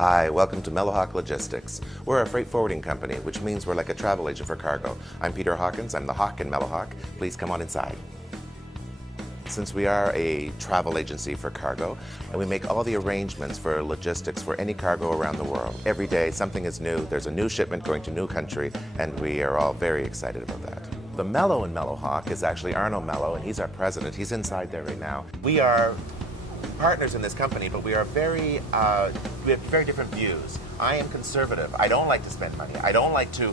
Hi, welcome to Mellowhawk Logistics. We're a freight forwarding company, which means we're like a travel agent for cargo. I'm Peter Hawkins, I'm the Hawk in Mellowhawk. Please come on inside. Since we are a travel agency for cargo, and we make all the arrangements for logistics for any cargo around the world. Every day something is new, there's a new shipment going to a new country, and we are all very excited about that. The Mellow in Mellowhawk is actually Arno Mellow, and he's our president. He's inside there right now. We are partners in this company, but we have very different views. I am conservative. I don't like to spend money. I don't like to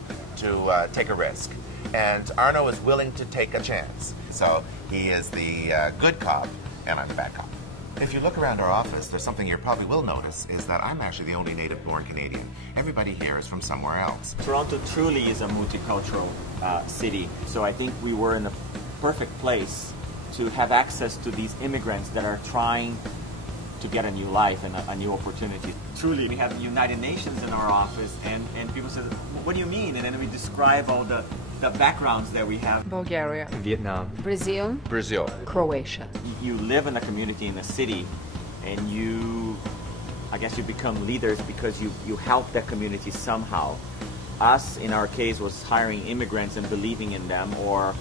take a risk. And Arno is willing to take a chance. So he is the good cop, and I'm the bad cop. If you look around our office, there's something you probably will notice, is that I'm actually the only native-born Canadian. Everybody here is from somewhere else. Toronto truly is a multicultural city, so I think we were in a perfect place to have access to these immigrants that are trying to get a new life and a new opportunity. Truly, we have the United Nations in our office, and people say, what do you mean? And then we describe all the backgrounds that we have. Bulgaria, Vietnam, Brazil, Croatia. You live in a community, in a city, and I guess you become leaders because you help that community somehow. Us, in our case, was hiring immigrants and believing in them, or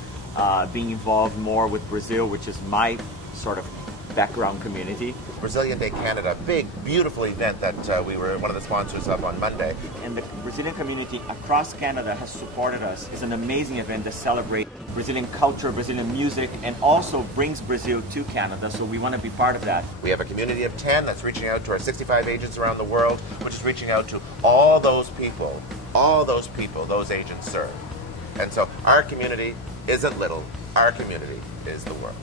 being involved more with Brazil, which is my sort of background community. Brazilian Day Canada, big, beautiful event that we were one of the sponsors of on Monday. And the Brazilian community across Canada has supported us. It's an amazing event that celebrates Brazilian culture, Brazilian music, and also brings Brazil to Canada, so we want to be part of that. We have a community of 10 that's reaching out to our 65 agents around the world, which is reaching out to all those people those agents serve. And so our community isn't little, our community is the world.